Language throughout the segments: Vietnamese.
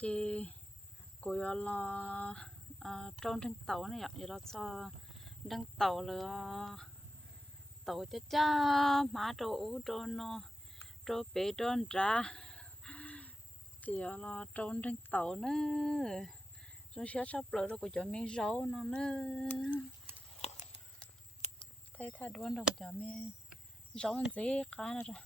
thì cô yo lo trong trên tàu này vậy đó, cho đang tàu là tàu cha cha má trâu, ú trâu nó trâu bé trâu ra thì là trong trên tàu nữa. Rồi sẽ sắp lỡ rồi của cho mình rau nó nữa. Thấy thay đuôn rồi của cho mình rau ăn dễ cá nữa rồi.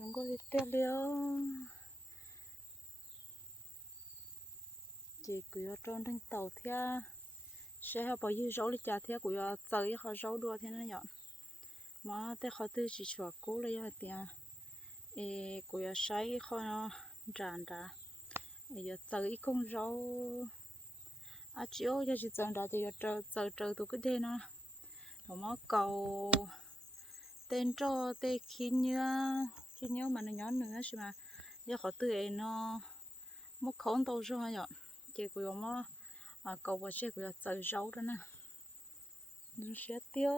Không có gì tiếc liêu chỉ cứ trong trên tàu thia. Sẽ học bao nhiêu rau đi chả thia cứ chơi họ rau đua thế này nhở mà thế họ tự chỉ cho cố lấy hạt tiền ê cứ sai họ nó tràn ra à, giờ chơi không rau à chiếu giờ chỉ chơi ra thì giờ chơi chơi tôi cứ thế nó. Mà cầu. Tên cho tên khi như khi nhớ mà nó nhỏ nữa chứ mà giờ khó tự ấy, nó mất khốn đâu rồi nhở chị của mà à cầu và chị của trời giấu đó nè. Nó sẽ tiêu.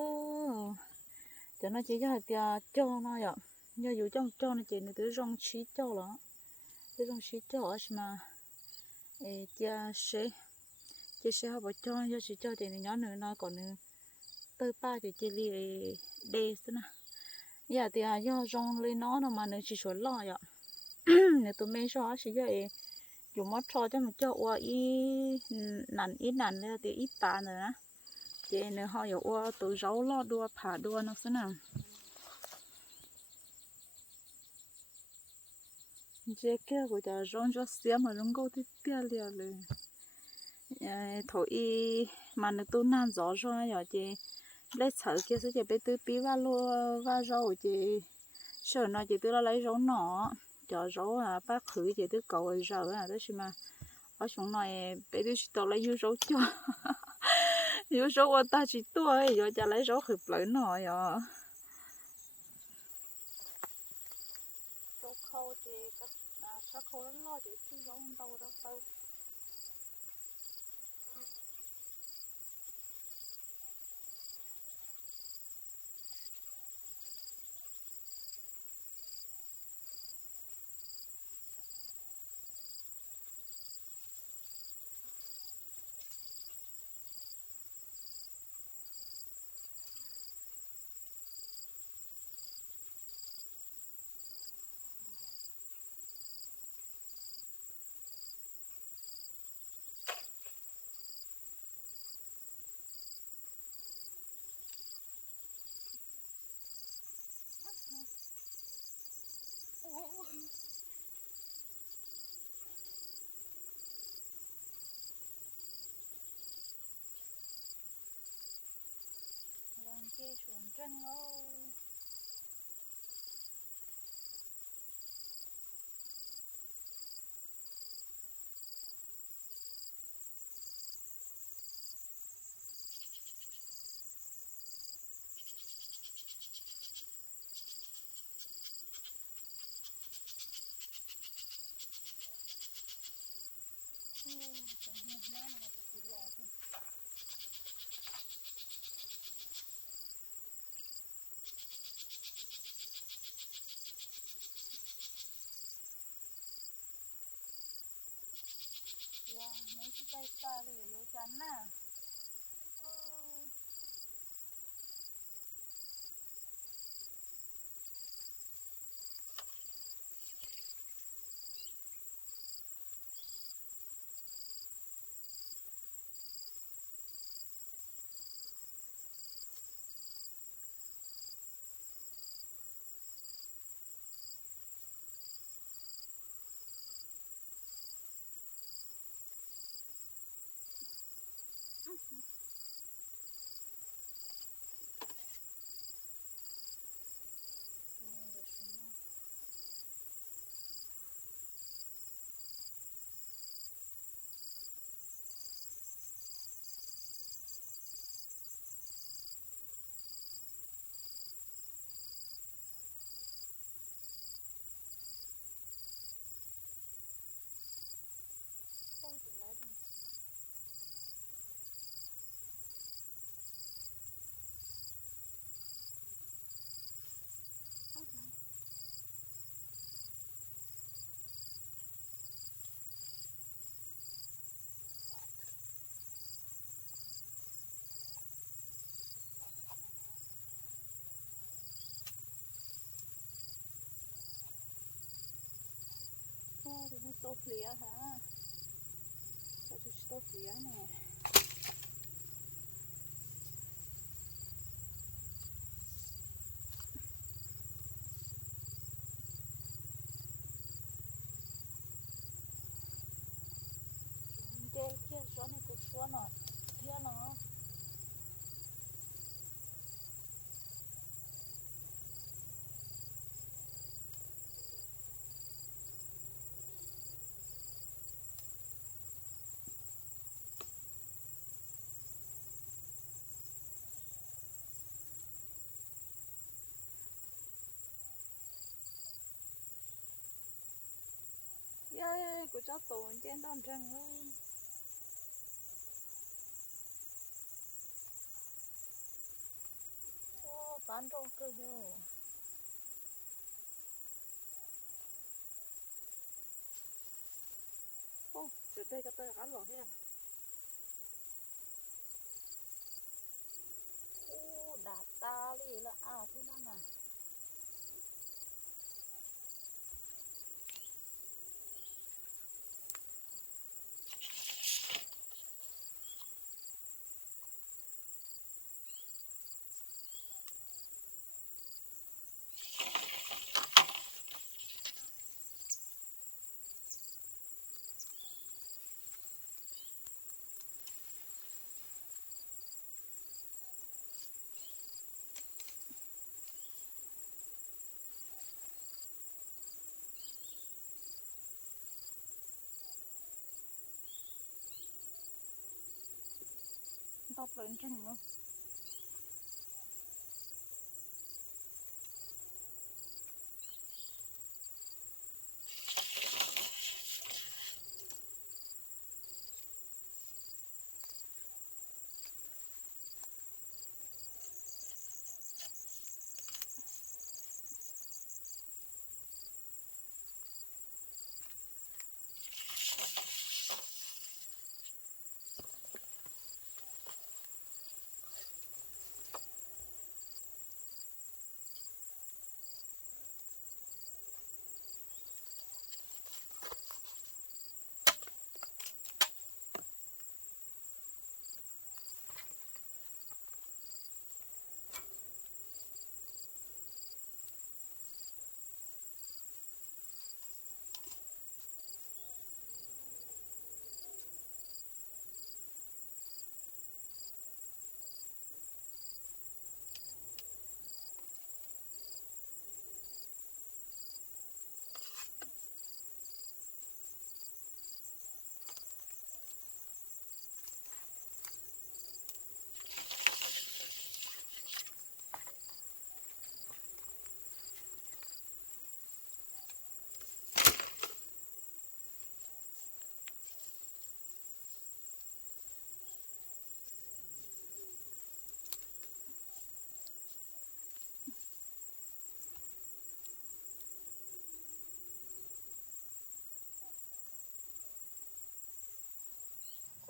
Cho nó chỉ cho tiêu cho nó nhở nhớ dù trong cho nó chỉ nó tới rong chí cho nó tới rong chí cho chứ mà. Ê tia sẽ chị sẽ học cho cho chỉ cho thì nhỏ nữa, nó còn nữa. Tới ba thì chị đi đê thế nè giờ thì à do rong lên nó nó mà nó chỉ số lo vậy nếu tụi mình so chỉ vậy dùng mắt cho cho một chỗ qua ý nản ít nản nữa thì ít ta nữa chị nữa họ hiểu qua tụi rau lo đua phá đua nó thế nào chị kia của ta rong cho xem mà rong câu thì tiếc liền rồi thổi mà nó tôi nan gió rồi giờ chị lấy sợ kia sẽ chỉ bé tư bí và lô và rau chị sợ nó chị tư lấy rau nọ. Cho rau à bác khử chị tư cầu rồi rau à. Đó mà ở xuống này bé tư chỉ tao lấy dưa rau cho. Dưa rau ta chỉ tôi rồi cho lấy rau khử lấy nọ rồi à. rau khâu chị có à, sắc khâu nó lo chị? Chứ rau đâu đâu nó tốt lía hả sao chú tốt lía nè chúng chê kia xóa này cũng xóa nọ kia nó Của cháu tụi trên đòn rừng luôn Ô, bán rau cơ hiệu Ô, từ đây cái tơ cá lò hết Ô, đạt ta đi là à, thế năm à Tao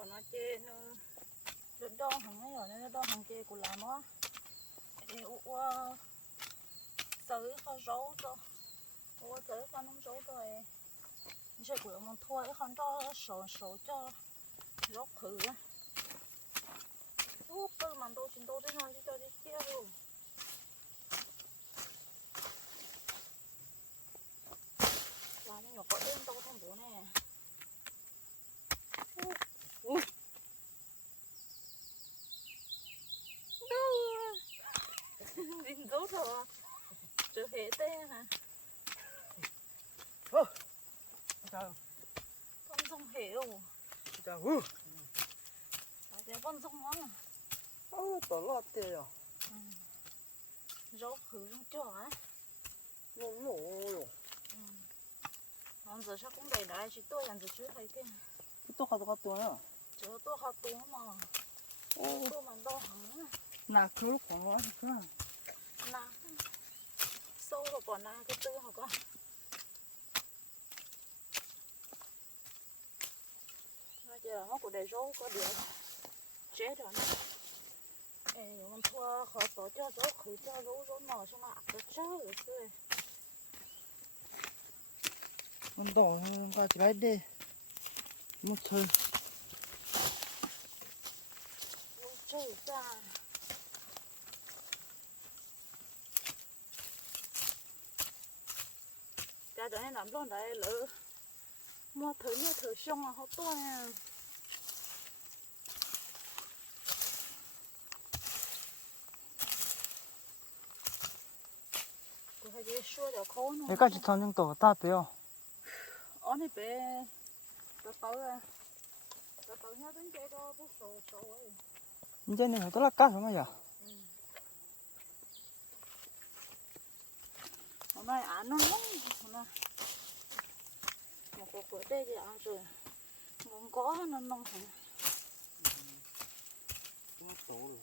lên còn nó chê nó nó đo hàng ấy rồi, nó đo hàng chê của làm á. Thì u sới khó rấu cho, u sới khó nóng rấu rồi sẽ của mình thua cái con cho sổ sổ cho róc khử á. U cơ mà tôi xin tôi thế nào chứ cho đi kia luôn làm nhỏ có đêm đâu thằng bố này Đừng giấu thở Chưa hết thế hả Chào, Con sông hiểu chào. Ừ. Phải thế con sông ngon à Ô, tỏ lọt tê à rốt hử rong cho á nó nó rồi còn giờ chắc cũng đầy đại chứ tôi làm giờ chưa thấy thế tôi học học tôi à chứ tôi học tôi mà tôi mà đâu hả nà cứ lúc còn nói cơ nà sâu rồi còn nà cái tư hả con nó giờ nó của đầy rốt có được, chết rồi mình xong đỏ và chỉ lấy đi. Một thôi cha cho nên làm luôn đấy lỡ. Mua thử 你该去长江多大不要？俺那边这包啊，这包伢人家都不收收哎。你在那头那干什么呀？我们俺那弄什么？我哥哥在这俺说，我哥还能弄什么？嗯，怎么走了？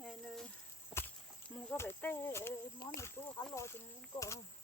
哎，那。Ngon có nó nóng hả nên mua cái bể tê món này chú ăn lo thì không có nhưng mà đấy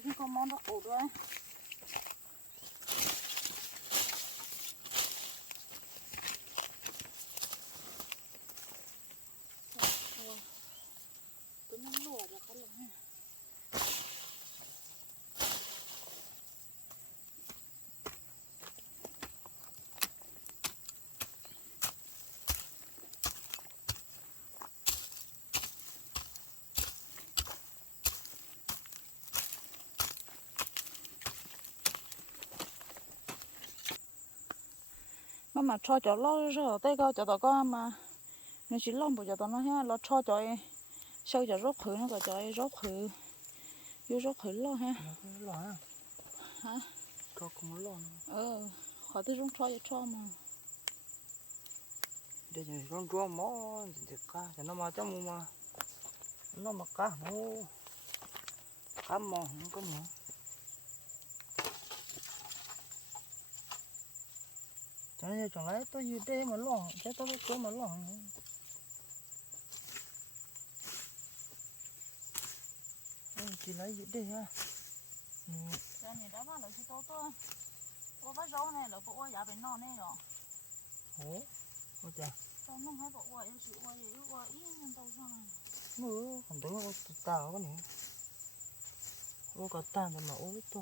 thì có món đó ủ đấy tôi muốn lùa cho cái lòng này mà cho cho lo rồi tay cao cho tao có mà. Nó chỉ lông bộ cho tao nó ha lo cho cho sau cho rốt khử nó có cho rốt khử vô rốt khử lo ha. Lo hả? Hả? Cho không lo ờ khỏi tôi rong cho cho cho mà. Để rồi con chua mó thì cá cho nó mà cho mua mà. Nó mà cá nó cá mò không có nhiều cho nên chẳng lẽ tôi gì đây mà lo chứ tôi có chỗ mà lo chỉ lấy gì đây ha cái này đã vào lời chỉ tôi tôi tôi bắt rau này là bộ giá bên non này rồi ủa? Ôi chà. Tao nông hay bộ yêu chịu ua gì ua ý nhân tao sao này. Mưa không tưởng nó tao cái này ô cả tan rồi mà ôi to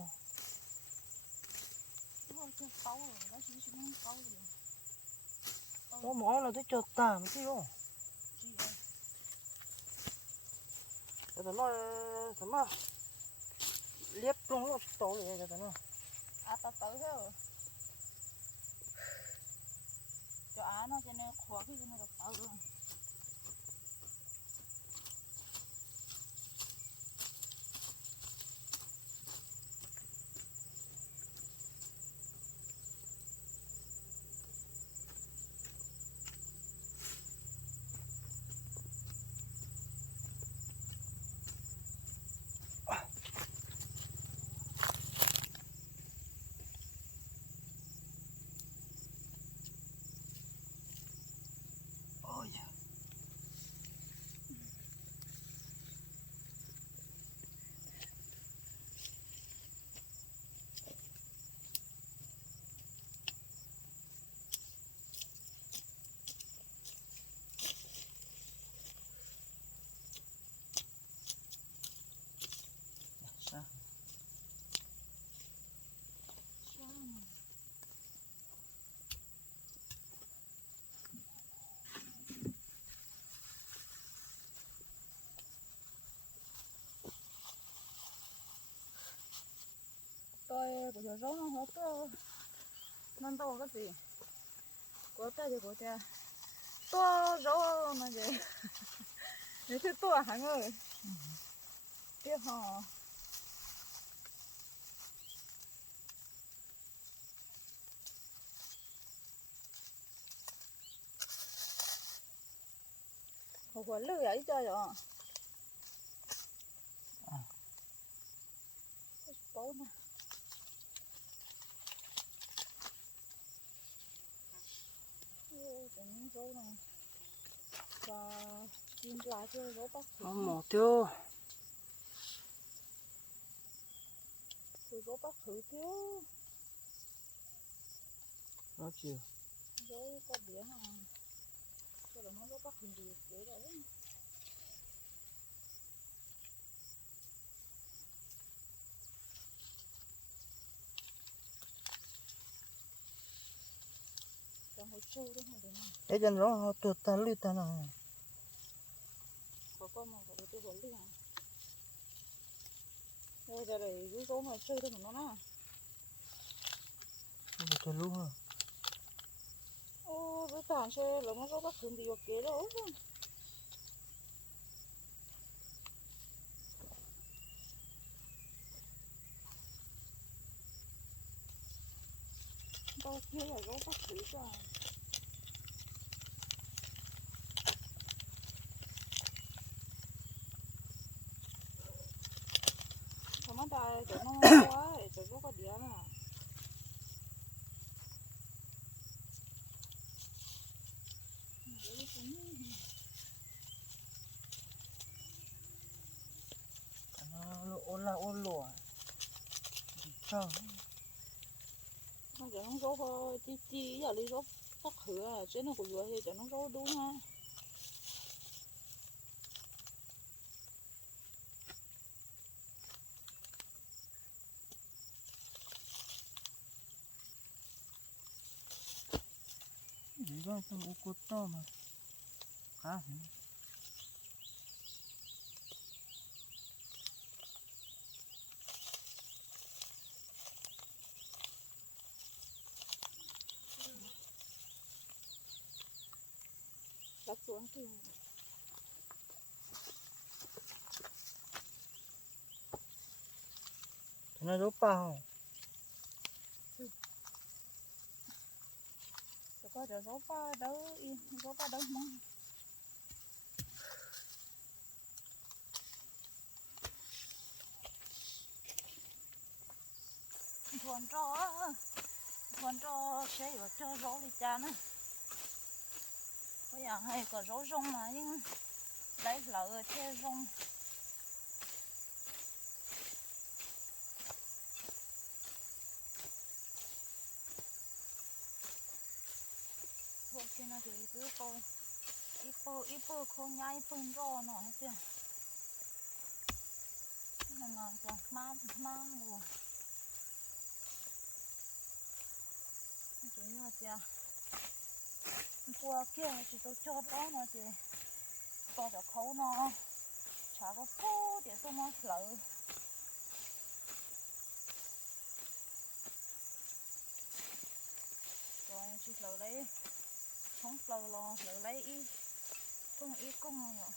어, 마음에 뜯겼다. 뭐지요? 얘들 너, 정말, 랩동 없이 떠올려, 얘들 너. 아, 또 떠올려. 저 안에 전에 고아기 전에 떠올려. Tôi bây giờ rau nó hết to nên to cái gì có cái thì có tay to rau mà gì nếu thế to hẳn ơi tiếp họ Hồ quả lư ấy cho rồi bố nè Ê, cái miếng rau này mỏ tiêu rau bắc thử tiêu nó chịu rau có đĩa hà cái đó nó rau bắc hình gì vậy đấy. Trong một sâu đó mà đến có con mà có cái huấn hả? đây giờ để dưới chỗ mà chơi được nó nè một tuột luôn hả ô cái tàn xe là nó có bắt thường thì kế đó đâu kia là nó bắt thử cho nó đại chỗ nó quá, chỗ nó có đĩa nè. nó lỗ là ôn lỗ nó cho nó rốt thôi chi chi giờ đi rốt hửa à chứ nó cũng vừa thì cho nó rốt đúng ha. Gì đó trong ô cốt to mà. Cá hả đặt Thế nó rốt pa không? Cho coi cho rốt ba đâu yên rốt ba đâu mong. Thuần trò thuần trò sẽ ở cho rốt đi cha nữa giờ hay có rốt rong mà nhưng lấy lợ theo rong thuộc trên nó thì cứ cô ít bơ ít bơ không nhai bưng rò nó hết chưa nó ngon cho má má luôn chủ nhà chưa qua kia chỉ tôi cho đó nó chỉ to cho khấu nó chả có phố để tôi nó lỡ rồi chỉ lỡ lấy không lỡ lo lỡ lấy ít cung ít cung rồi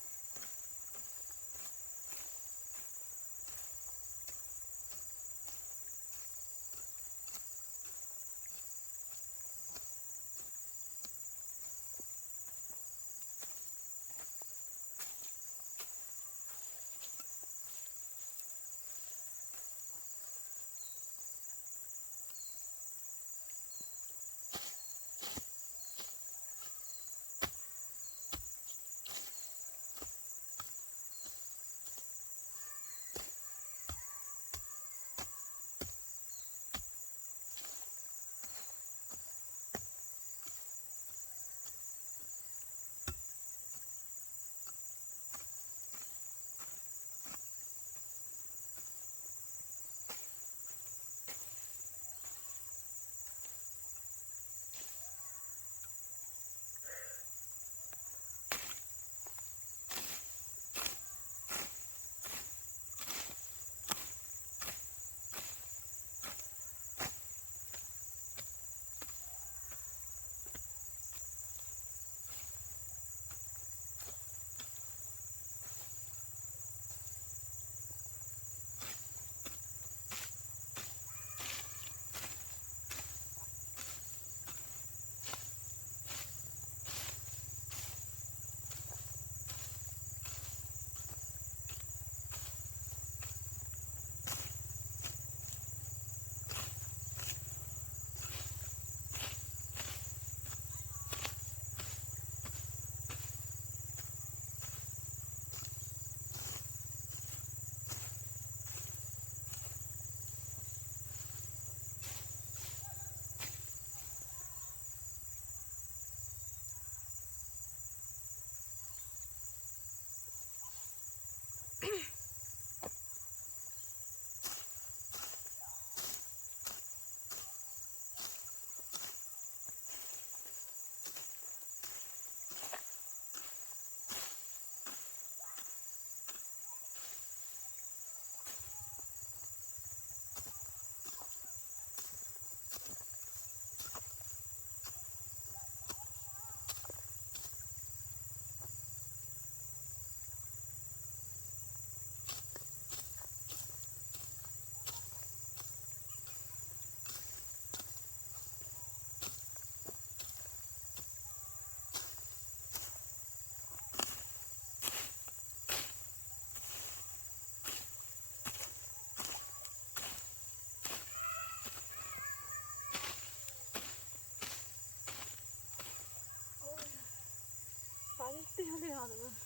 啊你话点啊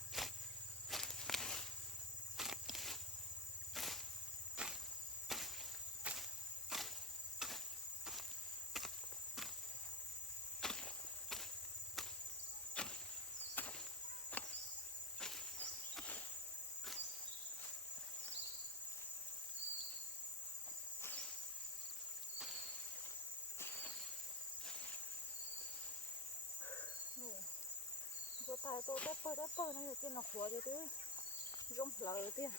ตายตัวแต่เปิดแต่เปิดนั่อยู่กินหนอกหัวเดี๋ยวดิร่งเหลือเดี๋ยว